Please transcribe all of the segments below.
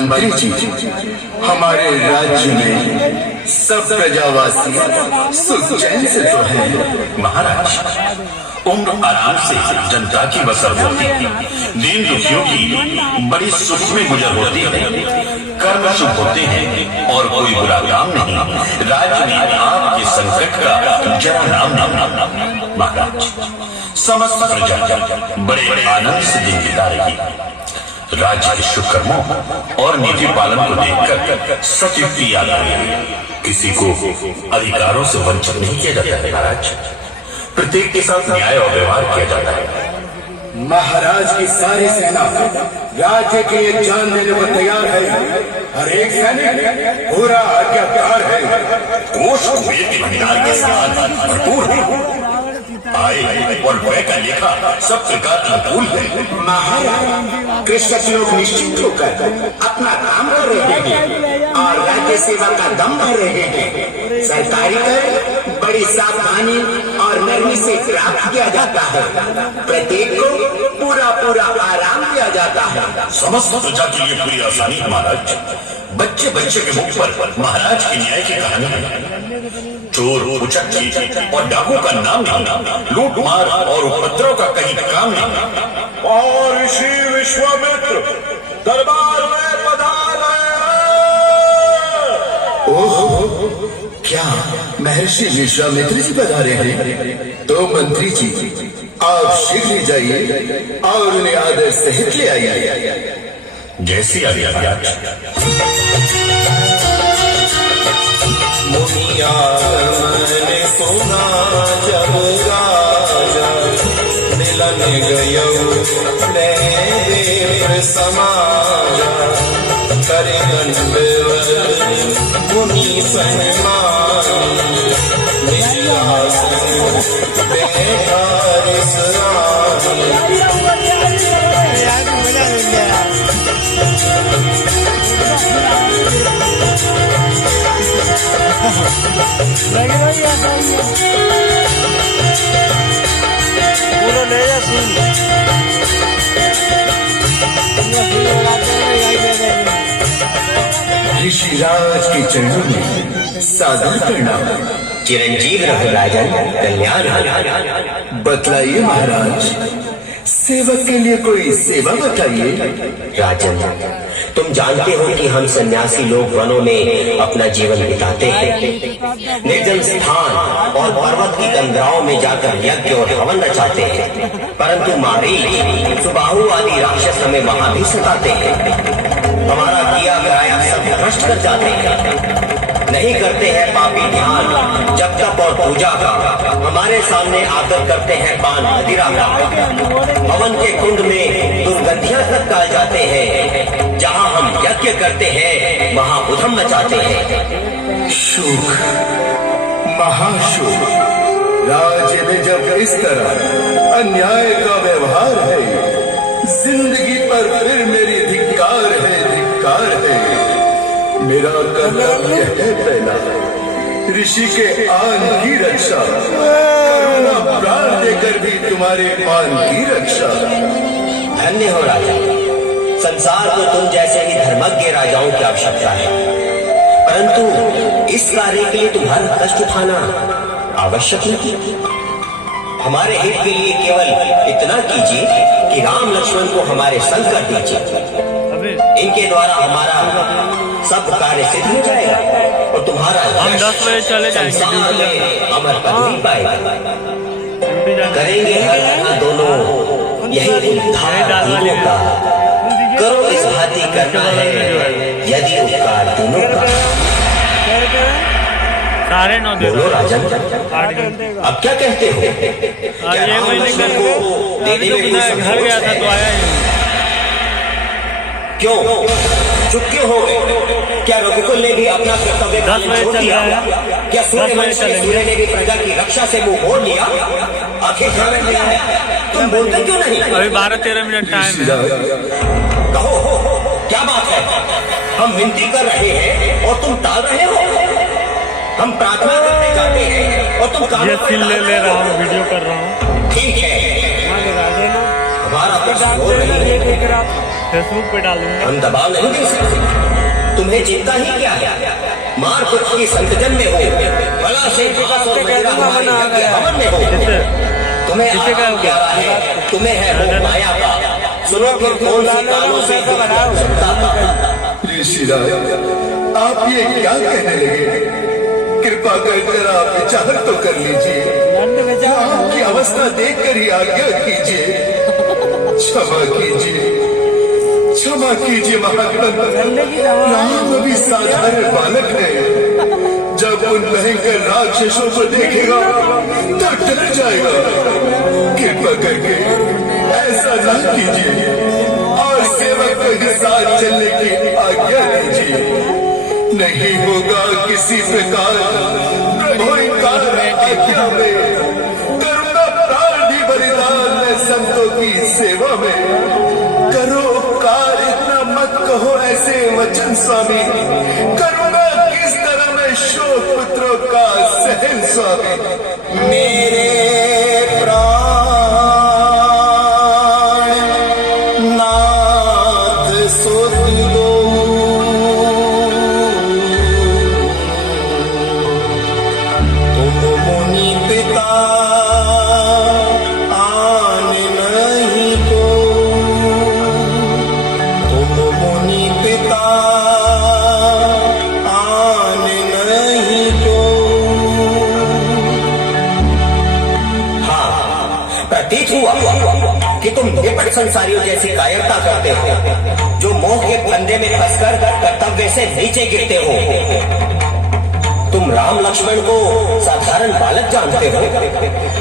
मंत्री जी, हमारे राज्य में सब प्रजावासी सुख चैन से तो है। महाराज, उम्र आराम से जनता की बसर होती है, दीन दुखियों की बड़ी सुख में गुजर होती है, कर्म शुभ होते हैं और कोई बुरा काम नहीं। राज्य में आपके संकट का जरा नाम नाम नाम नाम। महाराज, समस्त प्रजा बड़े आनंद से दिन बिता रही है। राज्य के शुभ कर्मों और नीति पालन को देखकर सचिव याद आ रही है। किसी को अधिकारों से वंचित नहीं किया जाता है महाराज, प्रत्येक के साथ न्याय और व्यवहार किया जाता है। महाराज की सारी सेना राज्य के लिए जान देने को तैयार है। हर एक सैनिक पूरा आज्ञाकार है। कोष कुबेर के भंडार के साथ भरपूर है। आय और व्यय का लेखा सब प्रकार अनुकूल है। महाराज, कृषक लोग निश्चित होकर अपना काम कर रहे हैं और राज्य सेवा का दम भर रहे हैं। सरकारी कर बड़ी सावधानी और नरमी से प्राप्त किया जाता है। प्रत्येक को पूरा पूरा आराम दिया जाता है। समस्त प्रजा के लिए पूरी आसानी महाराज। बच्चे बच्चे के मुख पर महाराज की न्याय की कहानी है। चोर, उचक्की और डाकू का नाम नहीं, लूट मार और उपद्रव का कहीं काम नहीं। और ऋषि विश्वामित्र दरबार में पधारे। ओह, क्या महर्षि विश्वामित्र जी पधारे हैं? तो मंत्री जी, आप शीघ्र ही जाइए और उन्हें आदर सहित ले आइए। जैसी आज्ञा। मुनिया मैंने सुना जब राजा मिलन गयो देव समाजा करे दंडवत मुनि सन्मानी बैठा पूरा ले जा सुन। ऋषिराज के चरणों में सादर प्रणाम। चिरंजीव रहो राजन, कल्याण। बतलाइए महाराज, सेवक के लिए कोई सेवा बताइए। राजन, तुम जानते हो कि हम सन्यासी लोग वनों में अपना जीवन बिताते हैं। निर्जन स्थान और पर्वत की कंदराओं में जाकर यज्ञ और हवन रचाते हैं, परंतु मारीच, सुबाहु आदि राक्षस हमें वहां भी सताते हैं। हमारा किया कराया सब नष्ट कर जाते हैं। नहीं करते हैं पापी ध्यान जब तप और पूजा का। हमारे सामने आकर करते हैं पान मदिरा का। हवन के कुंड में दुर्गंधियां तक डाल जाते हैं। जहां हम यज्ञ करते हैं वहां उधम मचाते हैं। शुभ, महाशुभ। राज्य में जब इस तरह अन्याय का व्यवहार है, जिंदगी पर फिर मेरी धिक्कार है, धिक्कार है। मेरा कर्तव्य है पहला, ऋषि के आन की रक्षा, करुणा प्राण देकर भी तुम्हारे पान की रक्षा। धन्य हो राजा, संसार को तुम जैसे ही धर्मज्ञ राजाओं की आवश्यकता है, परंतु इस कार्य के लिए तुम्हारा कष्ट उठाना आवश्यक नहीं। हमारे हित के लिए केवल इतना कीजिए कि राम लक्ष्मण को हमारे संग कर दीजिए। इनके द्वारा हमारा सब कार्य सिद्ध हो जाएगा और तुम्हारा हम 10 बजे चले जाएंगे। अमर पदवी पाएगा। करेंगे हर दोनों यही उद्धार दीनों का। करो इस भांति करना है यदि उपकार तीनों का। सारे 9 बोलो राजन, अब क्या कहते हो? क्या ये राम महीने लक्ष्मण को देने में कोई घर गया था तो आया ही। क्यों चुप क्यों हो गए? क्या रघुकुल ने भी अपना कर्तव्य छोड़ दिया? क्या सूर्य ने भी प्रजा की रक्षा से मुंह मोड़ लिया? आखिर क्या है? तुम बोलते क्यों नहीं? अभी 12-13 मिनट टाइम है। कहो, क्या बात है? हम विनती कर रहे हैं और तुम टाल रहे हो। हम प्रार्थना करने जाते हैं और तुम ये सीन ले रहा हूँ, वीडियो कर रहा हूँ। ठीक है, हमारा प्रश्न हो रही है। फेसबुक पे डालूंगा। हम दबाव नहीं दे सकते। तुम्हें चिंता ही क्या है? मार पुत्र की संतजन में हो, बला से घास और मदिरा हमारे यज्ञ हवन में हो। तुम्हें आराम क्या है? तुम्हें है मोह माया का। सुनो फिर कौन सी कानों से सत्ता का। ऋषिराज, आप ये क्या कहने लगे? कृपा कर आप विचार तो कर लीजिए। आपकी अवस्था देखकर ही आज्ञा कीजिए। क्षमा कीजिए, क्षमा कीजिए महात्मा। राम अभी साधारण बालक है। जब उन भयंकर राक्षसों को देखेगा तो डर जाएगा। कृपा करके ऐसा न कीजिए और सेवक को ही साथ चलने की आज्ञा दीजिए। नहीं होगा किसी प्रकार प्रभु इनकार आज्ञा में। करुणा प्राण भी बलिदान में संतों की सेवा में। करो उपकार, इतना मत कहो ऐसे वचन स्वामी। करुणा किस तरह में शोक पुत्रों का सहन स्वामी। मेरे प्राण नाथ सुत दो, तुम मुनि पिता आन नहीं को। तुम मुनि पिता आन नहीं को। प्रतीत हुआ कि तुम निपट संसारियों जैसी कायरता करते हो, जो मोह के फंदे में फंसकर कर्तव्य से नीचे गिरते हो। तुम राम लक्ष्मण को साधारण बालक जानते हो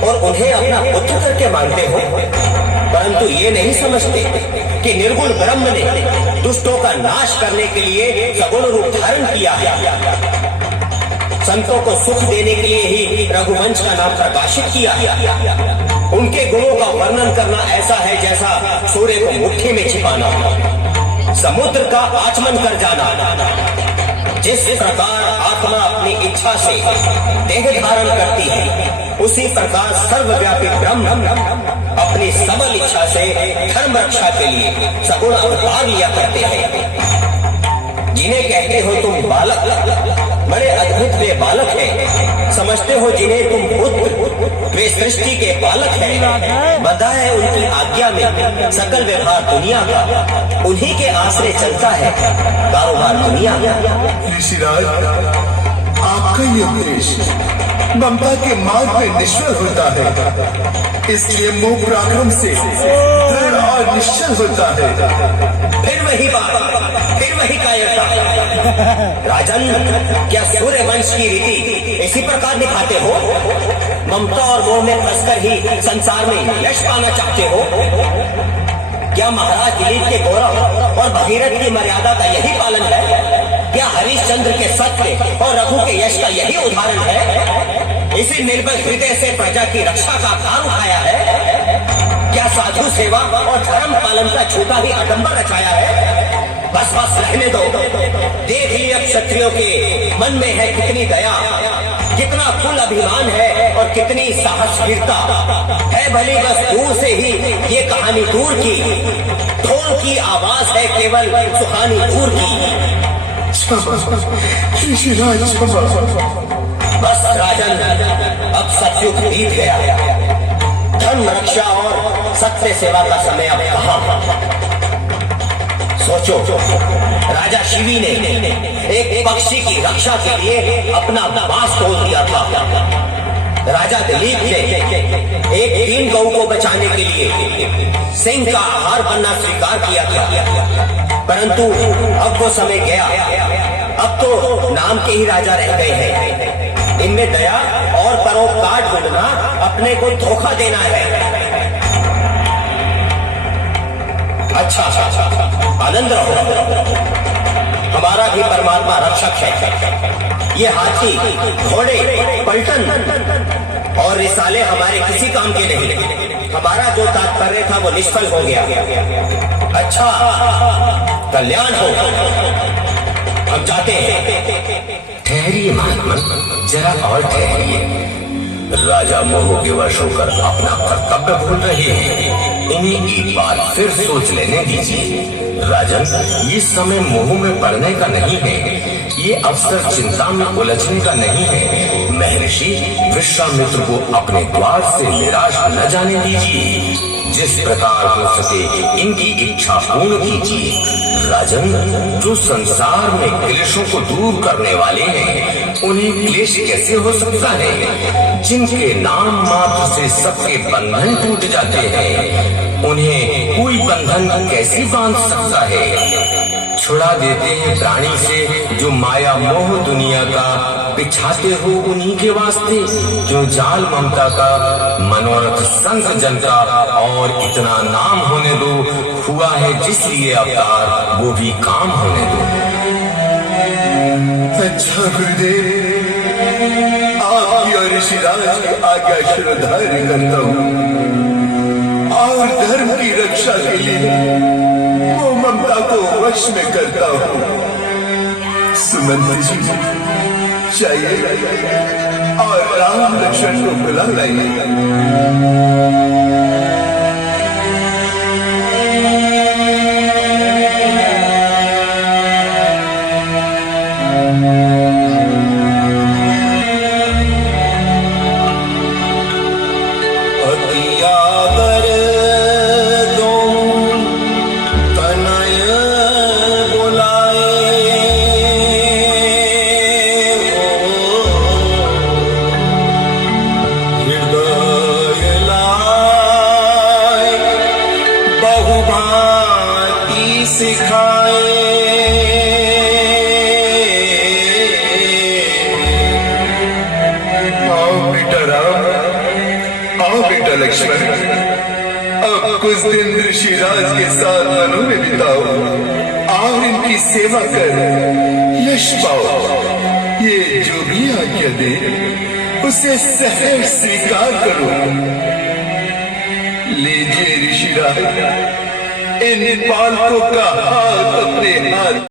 और उन्हें अपना पुत्र करके मानते हो, परंतु ये नहीं समझते कि निर्गुण ब्रह्म ने दुष्टों का नाश करने के लिए सगुण रूप धारण किया है। संतों को सुख देने के लिए ही रघुवंश का नाम प्रकाशित किया। उनके गुणों का वर्णन करना ऐसा है जैसा सूर्य को मुट्ठी में छिपाना, समुद्र का आचमन कर जाना। जिस प्रकार आत्मा अपनी इच्छा से देह धारण करती है, उसी प्रकार सर्वव्यापी ब्रह्म अपनी सबल इच्छा से धर्म रक्षा के लिए सगुण अवतार लिया करते हैं। जिन्हें कहते हो तुम बालक, बड़े अद्भुत वे बालक हैं। समझते हो जिन्हें तुम पुत्र, वे सृष्टि के बालक हैं। बंधा है उनकी आज्ञा में सकल व्यवहार दुनिया का। उन्हीं के आश्रय चलता है कारोबार दुनिया का। ऋषिराज, आपका ये उपदेश ममता के मार्ग में निश्चल होता है, इसलिए मोह पराक्रम से दृढ़ और निश्चल होता है। फिर वही बात, फिर वही कायरता। राजन, क्या सूर्य वंश की रीति इसी प्रकार दिखाते हो? ममता और मोह में फंसकर ही संसार में यश पाना चाहते हो? क्या महाराज दिलीप के गौरव और भगीरथ की मर्यादा का यही पालन है? क्या हरिश्चंद्र के सत्य और रघु के यश का यही उदाहरण है? इसी निर्बल हृदय से प्रजा की रक्षा का भार उठाया है? क्या साधु सेवा और धर्म पालन का झूठा ही आडंबर रचाया है? बस बस रहने दो। देख लिए अब क्षत्रियों के मन में है कितनी दया, कितना कुल अभिमान है और कितनी साहसवीरता है। भली बस दूर से ही ये कहानी दूर की, ढोल की आवाज है केवल सुहानी दूर की। बस राजन, अब सतयुग बीत गया। धर्म रक्षा और सत्य सेवा का समय अब कहाँ? सोचो, राजा शिवी ने एक पक्षी की रक्षा के लिए अपना बांस तोड़ दिया था। राजा दिलीप ने एक दीन गौ को बचाने के लिए सिंह का आहार बनना स्वीकार किया था। परंतु अब वो समय गया। अब तो नाम के ही राजा रह गए हैं। इनमें दया और परोपकार ढूंढना अपने को धोखा देना है। अच्छा, आनंद रहो, हमारा भी परमात्मा रक्षक है। ये हाथी, घोड़े, पलटन और रिसाले हमारे किसी काम के नहीं। हमारा जो तात्पर्य था वो निष्फल हो गया। अच्छा, कल्याण हो, हम जाते हैं। ठहरिए महात्मा, जरा और ठहरिए। राजा मोह के वश होकर अपना कर्तव्य भूल रहे हैं। इन्हें एक बार फिर सोच लेने दीजिए। राजन, ये समय मोह में पड़ने का नहीं है, ये अवसर चिंता में उलझने का नहीं है। महर्षि विश्वामित्र को अपने द्वार से निराश न जाने दीजिए। जिस प्रकार हो सके इनकी इच्छा पूर्ण कीजिए। राजन, जो संसार में क्लेशों को दूर करने वाले हैं, उन्हें क्लेश कैसे हो सकता है? जिनके नाम मात्र से सबके बंधन टूट जाते हैं, उन्हें कोई बंधन कैसे बांध सकता है? छुड़ा देते हैं प्राणी से जो माया मोह दुनिया का बिछाते हो उन्हीं के वास्ते, जो जाल ममता का मनोरथ संत जन का। और इतना नाम होने दो, हुआ है जिस लिए अवतार वो भी काम होने दो। अच्छा गुरुदेव, आपकी और ऋषिराज की आज्ञा श्रद्धार्य करता हूँ और धर्म की रक्षा के लिए वो ममता को वश में करता हूँ। सुमंत जी चाहिए और राम लक्ष्मण को बुला लाइए। लक्ष्मण, अब कुछ दिन ऋषिराज के साथ वनों में बिताओ और इनकी सेवा कर यश पाओ। ये जो भी आज्ञा दे उसे सहर्ष स्वीकार करो। लीजिए ऋषिराज, इन पालकों का हाथ अपने हाथ